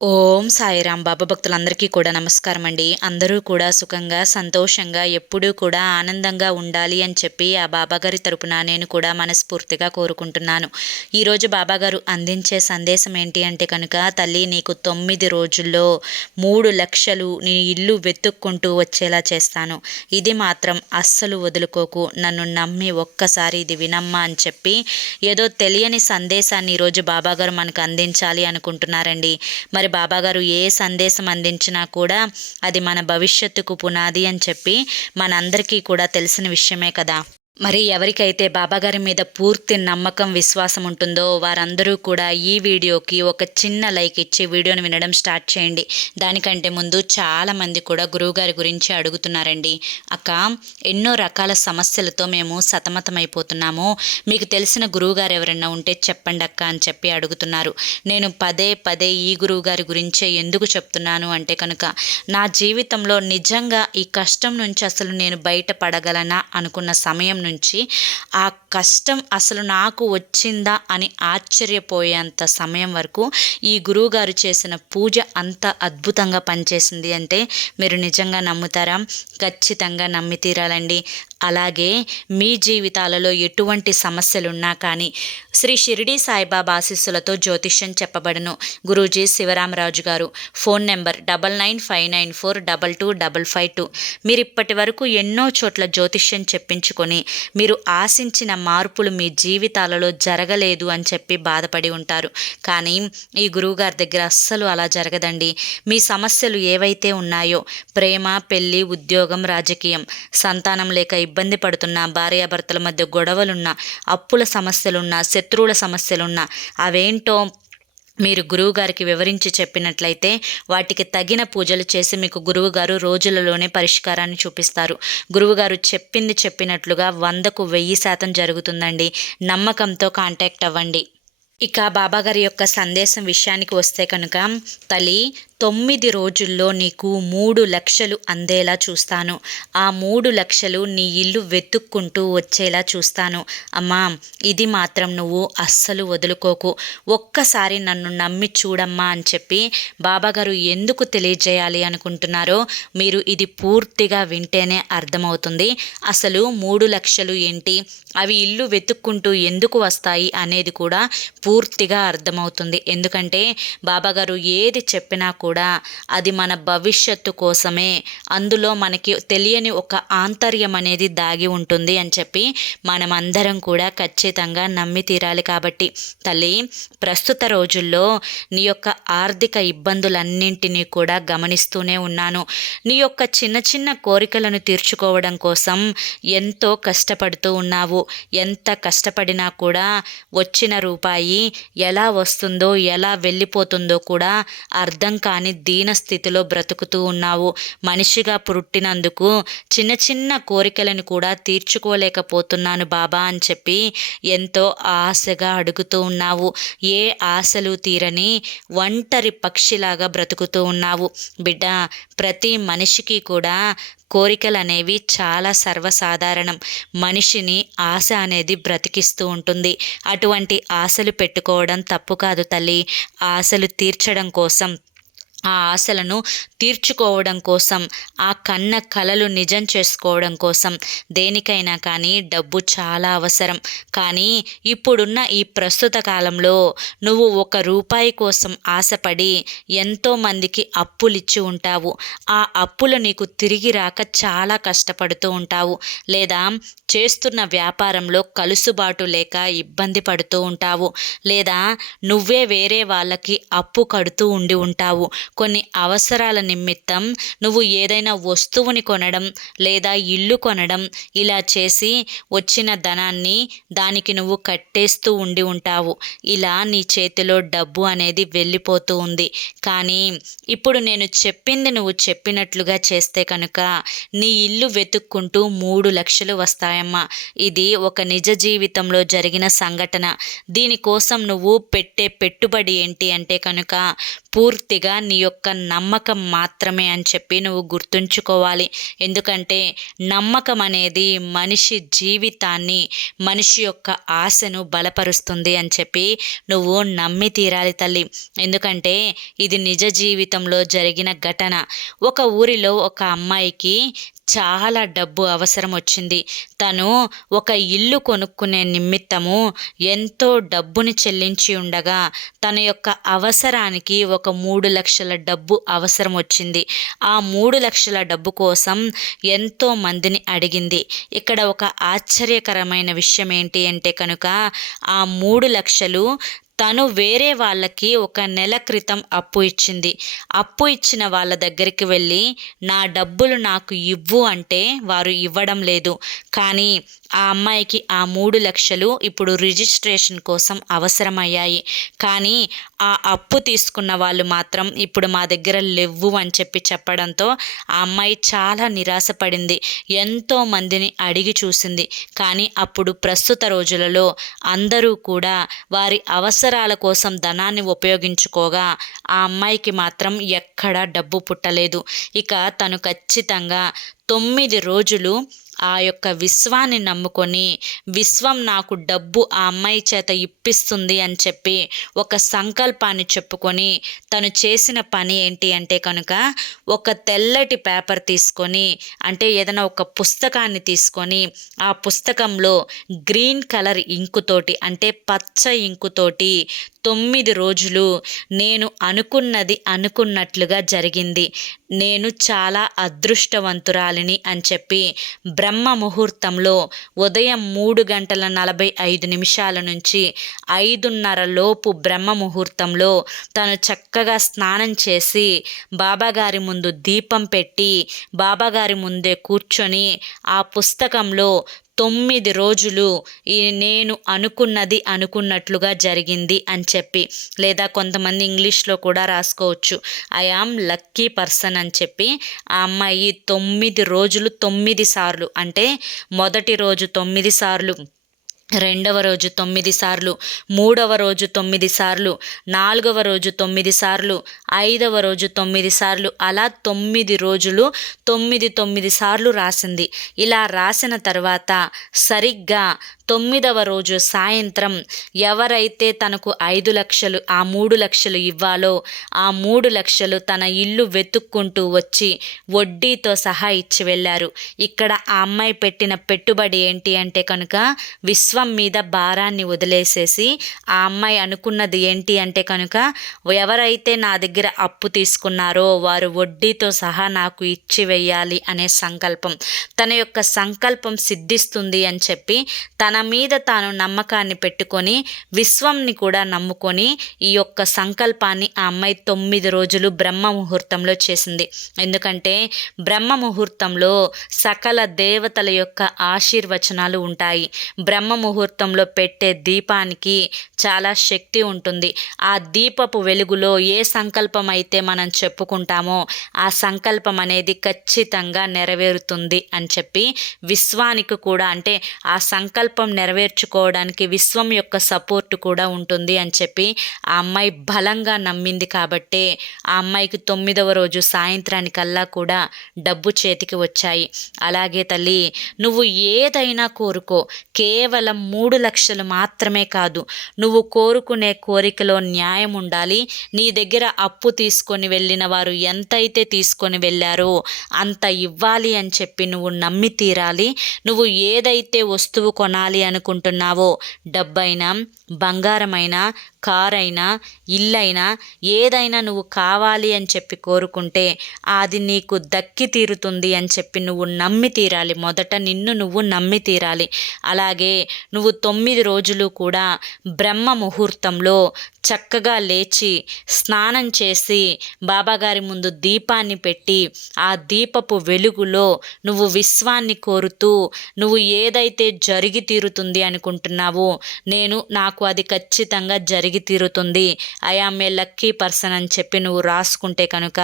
ఓం సాయిరాం బాబా భక్తులందరికీ కూడా నమస్కారం అండి. అందరూ కూడా సుఖంగా, సంతోషంగా, ఎప్పుడూ కూడా ఆనందంగా ఉండాలి అని చెప్పి ఆ బాబాగారి తరపున నేను కూడా మనస్ఫూర్తిగా కోరుకుంటున్నాను. ఈరోజు బాబాగారు అందించే సందేశం ఏంటి అంటే కనుక, తల్లి నీకు 9 రోజుల్లో 3,00,000 నీ ఇల్లు వెతుక్కుంటూ వచ్చేలా చేస్తాను. ఇది మాత్రం అస్సలు వదులుకోకు, నన్ను నమ్మి ఒక్కసారి ఇది వినమ్మా అని చెప్పి ఏదో తెలియని సందేశాన్ని ఈరోజు బాబాగారు మనకు అందించాలి అనుకుంటున్నారండి. మరి బాబాగారు ఏ సందేశం అందించినా కూడా అది మన భవిష్యత్తుకు పునాది అని చెప్పి మనందరికీ కూడా తెలిసిన విషయమే కదా. మరి ఎవరికైతే బాబాగారి మీద పూర్తి నమ్మకం, విశ్వాసం ఉంటుందో వారందరూ కూడా ఈ వీడియోకి ఒక చిన్న లైక్ ఇచ్చి వీడియోని వినడం స్టార్ట్ చేయండి. దానికంటే ముందు చాలామంది కూడా గురువుగారి గురించి అడుగుతున్నారండి. అక్క, ఎన్నో రకాల సమస్యలతో మేము సతమతమైపోతున్నాము, మీకు తెలిసిన గురువుగారు ఎవరైనా ఉంటే చెప్పండి అక్క అని చెప్పి అడుగుతున్నారు. నేను పదే పదే ఈ గురువుగారి గురించే ఎందుకు చెప్తున్నాను అంటే కనుక, నా జీవితంలో నిజంగా ఈ కష్టం నుంచి అసలు నేను బయటపడగలనా అనుకున్న సమయం నుంచి ఆ కష్టం అసలు నాకు వచ్చిందా అని ఆశ్చర్యపోయేంత సమయం వరకు ఈ గురువుగారు చేసిన పూజ అంత అద్భుతంగా పనిచేసింది అంటే మీరు నిజంగా నమ్ముతారా? ఖచ్చితంగా నమ్మి తీరాలండి. అలాగే మీ జీవితాలలో ఎటువంటి సమస్యలున్నా కానీ శ్రీ షిరిడి సాయిబాబా ఆశీస్సులతో జ్యోతిష్యం చెప్పబడును. గురూజీ శివరామరాజు గారు. Phone number 9959422552. మీరు ఇప్పటి వరకు ఎన్నో చోట్ల జ్యోతిష్యం చెప్పించుకొని మీరు ఆశించిన మార్పులు మీ జీవితాలలో జరగలేదు అని చెప్పి బాధపడి ఉంటారు. కానీ ఈ గురువుగారి దగ్గర అస్సలు అలా జరగదండి. మీ సమస్యలు ఏవైతే ఉన్నాయో, ప్రేమ, పెళ్లి, ఉద్యోగం, రాజకీయం, సంతానం లేక ఇబ్బంది పడుతున్నా, భార్యాభర్తల మధ్య గొడవలున్నా, అప్పుల సమస్యలున్నా, శత్రువుల సమస్యలున్నా, అవేంటో మీరు గురువుగారికి వివరించి చెప్పినట్లయితే వాటికి తగిన పూజలు చేసి మీకు గురువుగారు రోజులలోనే పరిష్కారాన్ని చూపిస్తారు. గురువుగారు చెప్పింది చెప్పినట్లుగా 100కు 1000% జరుగుతుందండి. నమ్మకంతో కాంటాక్ట్ అవ్వండి. ఇక బాబాగారి యొక్క సందేశం విషయానికి వస్తే కనుక, తల్లి 9 రోజుల్లో నీకు 3,00,000 అందేలా చూస్తాను. ఆ 3,00,000 నీ ఇల్లు వెతుక్కుంటూ వచ్చేలా చూస్తాను. అమ్మా, ఇది మాత్రం నువ్వు అస్సలు వదులుకోకు, ఒక్కసారి నన్ను నమ్మి చూడమ్మా అని చెప్పి బాబాగారు ఎందుకు తెలియజేయాలి అనుకుంటున్నారో మీరు ఇది పూర్తిగా వింటేనే అర్థమవుతుంది. అసలు 3,00,000 ఏంటి, అవి ఇల్లు వెతుక్కుంటూ ఎందుకు వస్తాయి అనేది కూడా పూర్తిగా అర్థమవుతుంది. ఎందుకంటే బాబాగారు ఏది చెప్పినా కూడా అది మన భవిష్యత్తు కోసమే, అందులో మనకి తెలియని ఒక ఆంతర్యం అనేది దాగి ఉంటుంది అని చెప్పి మనమందరం కూడా ఖచ్చితంగా నమ్మి తీరాలి. కాబట్టి తల్లి, ప్రస్తుత రోజుల్లో నీ యొక్క ఆర్థిక ఇబ్బందులన్నింటినీ కూడా గమనిస్తూనే ఉన్నాను. నీ యొక్క చిన్న చిన్న కోరికలను తీర్చుకోవడం కోసం ఎంతో కష్టపడుతూ ఉన్నావు. ఎంత కష్టపడినా కూడా వచ్చిన రూపాయి ఎలా వస్తుందో, ఎలా వెళ్ళిపోతుందో కూడా అర్థం కాని దీన స్థితిలో బ్రతుకుతూ ఉన్నావు. మనిషిగా పుట్టినందుకు చిన్న చిన్న కోరికలను కూడా తీర్చుకోలేకపోతున్నాను బాబా అని చెప్పి ఎంతో ఆశగా అడుగుతూ ఉన్నావు. ఏ ఆశలు తీరని ఒంటరి పక్షిలాగా బ్రతుకుతూ ఉన్నావు. బిడ్డ, ప్రతి మనిషికి కూడా కోరికలు అనేవి చాలా సర్వసాధారణం. మనిషిని ఆశ అనేది బ్రతికిస్తూ ఉంటుంది. అటువంటి ఆశలు పెట్టుకోవడం తప్పు కాదు తల్లి. ఆశలు తీర్చడం కోసం, ఆ ఆశలను తీర్చుకోవడం కోసం, ఆ కన్న కలలు నిజం చేసుకోవడం కోసం దేనికైనా కానీ డబ్బు చాలా అవసరం. కానీ ఇప్పుడున్న ఈ ప్రస్తుత కాలంలో నువ్వు 1 రూపాయి కోసం ఆశపడి ఎంతోమందికి అప్పులిచ్చి ఉంటావు. ఆ అప్పులు నీకు తిరిగి రాక చాలా కష్టపడుతూ ఉంటావు. లేదా చేస్తున్న వ్యాపారంలో కలుసుబాటు లేక ఇబ్బంది పడుతూ ఉంటావు. లేదా నువ్వే వేరే వాళ్ళకి అప్పు కడుతూ ఉండి ఉంటావు. కొన్ని అవసరాల నిమిత్తం నువ్వు ఏదైనా వస్తువుని కొనడం లేదా ఇల్లు కొనడం, ఇలా చేసి వచ్చిన ధనాన్ని దానికి నువ్వు కట్టేస్తూ ఉండి ఉంటావు. ఇలా నీ చేతిలో డబ్బు అనేది వెళ్ళిపోతూ ఉంది. కానీ ఇప్పుడు నేను చెప్పింది నువ్వు చెప్పినట్లుగా చేస్తే కనుక నీ ఇల్లు వెతుక్కుంటూ 3,00,000 వస్తాయమ్మా. ఇది ఒక నిజ జీవితంలో జరిగిన సంఘటన. దీనికోసం నువ్వు పెట్టే పెట్టుబడి ఏంటి అంటే కనుక పూర్తిగా నీ యొక్క నమ్మకం మాత్రమే అని చెప్పి నువ్వు గుర్తుంచుకోవాలి. ఎందుకంటే నమ్మకం అనేది మనిషి జీవితాన్ని, మనిషి యొక్క ఆశను బలపరుస్తుంది అని చెప్పి నువ్వు నమ్మి తీరాలి తల్లి. ఎందుకంటే ఇది నిజ జీవితంలో జరిగిన ఘటన. ఒక ఊరిలో ఒక అమ్మాయికి చాలా డబ్బు అవసరం వచ్చింది. తను ఒక ఇల్లు కొనుక్కునే నిమిత్తము ఎంతో డబ్బుని చెల్లించి ఉండగా తన యొక్క అవసరానికి ఒక 3 లక్షల డబ్బు అవసరం వచ్చింది. ఆ 3 లక్షల డబ్బు కోసం ఎంతో మందిని అడిగింది. ఇక్కడ ఒక ఆశ్చర్యకరమైన విషయం ఏంటి అంటే కనుక ఆ 3 లక్షలు తను వేరే వాళ్ళకి ఒక నెల క్రితం అప్పు ఇచ్చింది. అప్పు ఇచ్చిన వాళ్ళ దగ్గరికి వెళ్ళి నా డబ్బులు నాకు ఇవ్వు అంటే వారు ఇవ్వడం లేదు. కానీ ఆ అమ్మాయికి ఆ 3 లక్షలు ఇప్పుడు రిజిస్ట్రేషన్ కోసం అవసరమయ్యాయి. కానీ ఆ అప్పు తీసుకున్న వాళ్ళు మాత్రం ఇప్పుడు మా దగ్గర లేవు అని చెప్పడంతో ఆ అమ్మాయి చాలా నిరాశపడింది. ఎంతో మందిని అడిగి చూసింది. కానీ అప్పుడు ప్రస్తుత రోజులలో అందరూ కూడా వారి అవసరాల కోసం ధనాన్ని ఉపయోగించుకోగా ఆ అమ్మాయికి మాత్రం ఎక్కడా డబ్బు పుట్టలేదు. ఇక తను ఖచ్చితంగా 9 రోజులు ఆ యొక్క విశ్వాన్ని నమ్ముకొని, విశ్వం నాకు డబ్బు ఆ అమ్మాయి చేత ఇప్పిస్తుంది అని చెప్పి ఒక సంకల్పాన్ని చెప్పుకొని తను చేసిన పని ఏంటి అంటే కనుక ఒక తెల్లటి పేపర్ తీసుకొని, అంటే ఏదైనా ఒక పుస్తకాన్ని తీసుకొని ఆ పుస్తకంలో గ్రీన్ కలర్ ఇంకుతోటి, అంటే పచ్చ ఇంకుతోటి 9 రోజులు నేను అనుకున్నది అనుకున్నట్లుగా జరిగింది, నేను చాలా అదృష్టవంతురాలిని అని చెప్పి బ్రహ్మ ముహూర్తంలో ఉదయం 3:45 నుంచి 5:30 లోపు బ్రహ్మ ముహూర్తంలో తను చక్కగా స్నానం చేసి బాబాగారి ముందు దీపం పెట్టి బాబాగారి ముందే కూర్చొని ఆ పుస్తకంలో 9 రోజులు నేను అనుకున్నది అనుకున్నట్లుగా జరిగింది అని చెప్పి, లేదా కొంతమంది ఇంగ్లీష్లో కూడా రాసుకోవచ్చు ఐ యామ్ లక్కీ పర్సన్ అని చెప్పి ఆ అమ్మాయి 9 రోజులు 9 సార్లు, అంటే మొదటి రోజు 9 సార్లు, రెండవ రోజు 9 సార్లు, మూడవ రోజు 9 సార్లు, నాలుగవ రోజు 9 సార్లు, ఐదవ రోజు 9 సార్లు, అలా 9 రోజులు 9 సార్లు రాసింది. ఇలా రాసిన తర్వాత సరిగ్గా 9వ రోజు సాయంత్రం ఎవరైతే తనకు 5 లక్షలు, ఆ 3 లక్షలు ఇవ్వాలో ఆ 3 లక్షలు తన ఇల్లు వెతుక్కుంటూ వచ్చి వడ్డీతో సహా ఇచ్చి వెళ్ళారు. ఇక్కడ ఆ అమ్మాయి పెట్టిన పెట్టుబడి ఏంటి అంటే కనుక విశ్వం మీద భారాన్ని వదిలేసేసి ఆ అమ్మాయి అనుకున్నది ఏంటి అంటే కనుక ఎవరైతే నా దగ్గర అప్పు తీసుకున్నారో వారు వడ్డీతో సహా నాకు ఇచ్చి వెయ్యాలి అనే సంకల్పం. తన యొక్క సంకల్పం సిద్ధిస్తుంది అని చెప్పి తన మీద తాను నమ్మకాన్ని పెట్టుకొని విశ్వంని కూడా నమ్ముకొని ఈ యొక్క సంకల్పాన్ని ఆ అమ్మాయి 9 రోజులు బ్రహ్మ ముహూర్తంలో చేసింది. ఎందుకంటే బ్రహ్మ ముహూర్తంలో సకల దేవతల యొక్క ఆశీర్వచనాలు ఉంటాయి. బ్రహ్మ ముహూర్తంలో పెట్టే దీపానికి చాలా శక్తి ఉంటుంది. ఆ దీపపు వెలుగులో ఏ సంకల్పం అయితే మనం చెప్పుకుంటామో ఆ సంకల్పం అనేది ఖచ్చితంగా నెరవేరుతుంది అని చెప్పి విశ్వానికి కూడా, అంటే ఆ సంకల్పం నెరవేర్చుకోవడానికి విశ్వం యొక్క సపోర్ట్ కూడా ఉంటుంది అని చెప్పి ఆ అమ్మాయి బలంగా నమ్మింది. కాబట్టే ఆ అమ్మాయికి 9వ రోజు సాయంత్రానికల్లా కూడా డబ్బు చేతికి వచ్చాయి. అలాగే తల్లి, నువ్వు ఏదైనా కోరుకో, కేవలం 3 లక్షలు మాత్రమే కాదు, నువ్వు కోరుకునే కోరికలో న్యాయం ఉండాలి. నీ దగ్గర అప్పు తీసుకొని వెళ్ళిన వారు ఎంతైతే తీసుకొని వెళ్ళారో అంత ఇవ్వాలి అని చెప్పి నువ్వు నమ్మి తీరాలి. నువ్వు ఏదైతే వస్తువు కొనాలి అనుకుంటున్నావో, డబ్బైనా, బంగారమైనా, కారైనా, ఇల్లైనా, ఏదైనా నువ్వు కావాలి అని చెప్పి కోరుకుంటే అది నీకు దక్కి తీరుతుంది అని చెప్పి నువ్వు నమ్మి తీరాలి. మొదట నిన్ను నువ్వు నమ్మి తీరాలి. అలాగే నువ్వు 9 రోజులు కూడా బ్రహ్మ ముహూర్తంలో చక్కగా లేచి స్నానం చేసి బాబాగారి ముందు దీపాన్ని పెట్టి ఆ దీపపు వెలుగులో నువ్వు విశ్వాన్ని కోరుతూ నువ్వు ఏదైతే జరిగి తీరుతుంది అనుకుంటున్నావో, నాకు అది ఖచ్చితంగా జరిగి తీరుతుంది, I am a lucky person అని చెప్పి నువ్వు రాసుకుంటే కనుక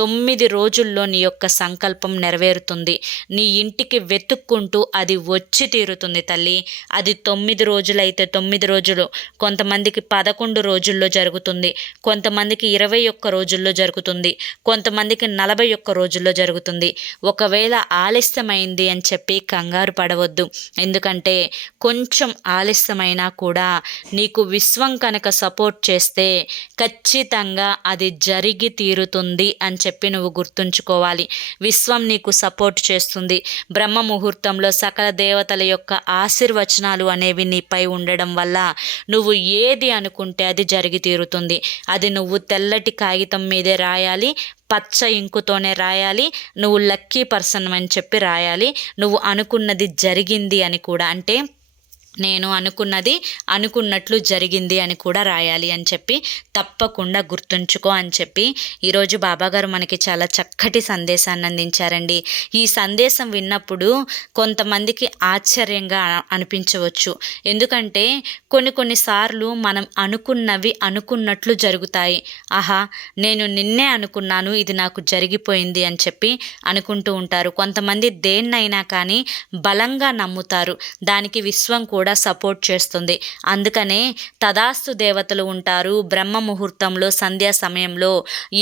9 రోజుల్లో నీ యొక్క సంకల్పం నెరవేరుతుంది. నీ ఇంటికి వెతుక్కుంటూ అది వచ్చి తీరుతుంది తల్లి. అది 9 రోజులైతే 9 రోజులు, కొంతమందికి 11 రోజుల్లో జరుగుతుంది, కొంతమందికి 21 రోజుల్లో జరుగుతుంది, కొంతమందికి 41 రోజుల్లో జరుగుతుంది. ఒకవేళ ఆలస్యమైంది అని చెప్పి కంగారు పడవద్దు. ఎందుకంటే కొంచెం ఆలస్యమైనా కూడా నీకు విశ్వం కనుక సపోర్ట్ చేస్తే ఖచ్చితంగా అది జరిగి తీరుతుంది అని చెప్పి నువ్వు గుర్తుంచుకోవాలి. విశ్వం నీకు సపోర్ట్ చేస్తుంది. బ్రహ్మ ముహూర్తంలో సకల దేవతల యొక్క ఆశీర్వచనాలు అనేవి నీపై ఉండడం వల్ల నువ్వు ఏది అనుకుంటే అది జరిగి తీరుతుంది. అది నువ్వు తెల్లటి కాగితం మీదే రాయాలి, పచ్చ ఇంకుతోనే రాయాలి, నువ్వు లక్కీ పర్సన్ అని చెప్పి రాయాలి. నువ్వు అనుకున్నది జరిగింది అని కూడా, అంటే నేను అనుకున్నది అనుకున్నట్లు జరిగింది అని కూడా రాయాలి అని చెప్పి తప్పకుండా గుర్తుంచుకో అని చెప్పి ఈరోజు బాబాగారు మనకి చాలా చక్కటి సందేశాన్ని అందించారండి. ఈ సందేశం విన్నప్పుడు కొంతమందికి ఆశ్చర్యంగా అనిపించవచ్చు. ఎందుకంటే కొన్నిసార్లు మనం అనుకున్నవి అనుకున్నట్లు జరుగుతాయి. ఆహా, నేను నిన్నే అనుకున్నాను, ఇది నాకు జరిగిపోయింది అని చెప్పి అనుకుంటూ ఉంటారు. కొంతమంది దేన్నైనా కానీ బలంగా నమ్ముతారు, దానికి విశ్వం కూడా సపోర్ట్ చేస్తుంది. అందుకనే తదాస్తు దేవతలు ఉంటారు. బ్రహ్మ ముహూర్తంలో సంధ్యా సమయంలో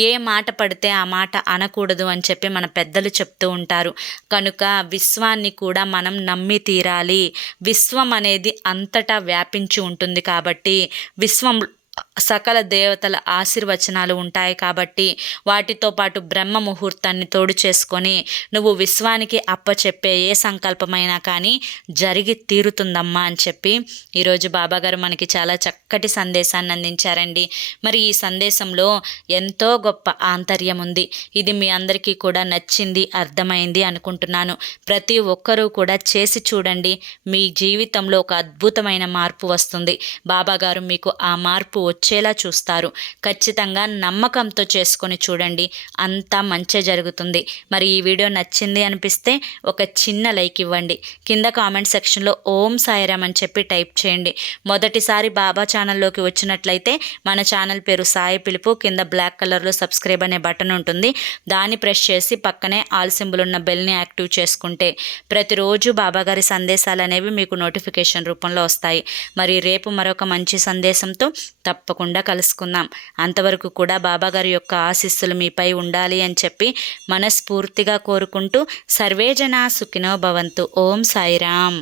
ఏ మాట పడితే ఆ మాట అనకూడదు అని చెప్పి మన పెద్దలు చెప్తూ ఉంటారు. కనుక విశ్వాన్ని కూడా మనం నమ్మి తీరాలి. విశ్వం అనేది అంతటా వ్యాపించి ఉంటుంది కాబట్టి విశ్వం సకల దేవతల ఆశీర్వచనాలు ఉంటాయి కాబట్టి వాటితో పాటు బ్రహ్మ ముహూర్తాన్ని తోడు చేసుకొని నువ్వు విశ్వానికి అప్పచెప్పే ఏ సంకల్పమైనా కానీ జరిగి తీరుతుందమ్మా అని చెప్పి ఈరోజు బాబాగారు మనకి చాలా చక్కటి సందేశాన్ని అందించారండి. మరి ఈ సందేశంలో ఎంతో గొప్ప ఆంతర్యం ఉంది. ఇది మీ అందరికీ కూడా నచ్చింది, అర్థమైంది అనుకుంటున్నాను. ప్రతి ఒక్కరూ కూడా చేసి చూడండి, మీ జీవితంలో ఒక అద్భుతమైన మార్పు వస్తుంది. బాబాగారు మీకు ఆ మార్పు వచ్చేలా చూస్తారు. ఖచ్చితంగా నమ్మకంతో చేసుకొని చూడండి, అంతా మంచి జరుగుతుంది. మరి ఈ వీడియో నచ్చింది అనిపిస్తే ఒక చిన్న లైక్ ఇవ్వండి. కింద కామెంట్ సెక్షన్లో ఓం సాయిరామ్ అని చెప్పి టైప్ చేయండి. మొదటిసారి బాబా ఛానల్లోకి వచ్చినట్లయితే మన ఛానల్ పేరు సాయి పిలుపు. కింద బ్లాక్ కలర్లో సబ్స్క్రైబ్ అనే బటన్ ఉంటుంది, దాన్ని ప్రెస్ చేసి పక్కనే ఆల్ సింబల్ ఉన్న బెల్ని యాక్టివ్ చేసుకుంటే ప్రతిరోజు బాబాగారి సందేశాలు అనేవి మీకు నోటిఫికేషన్ రూపంలో వస్తాయి. మరి రేపు మరొక మంచి సందేశంతో తప్పకుండా కలుసుకుందాం. అంతవరకు కూడా బాబాగారి యొక్క ఆశీస్సులు మీపై ఉండాలి అని చెప్పి మనస్ఫూర్తిగా కోరుకుంటూ సర్వేజన సుఖినో భవంతు. ఓం సాయిరామ్.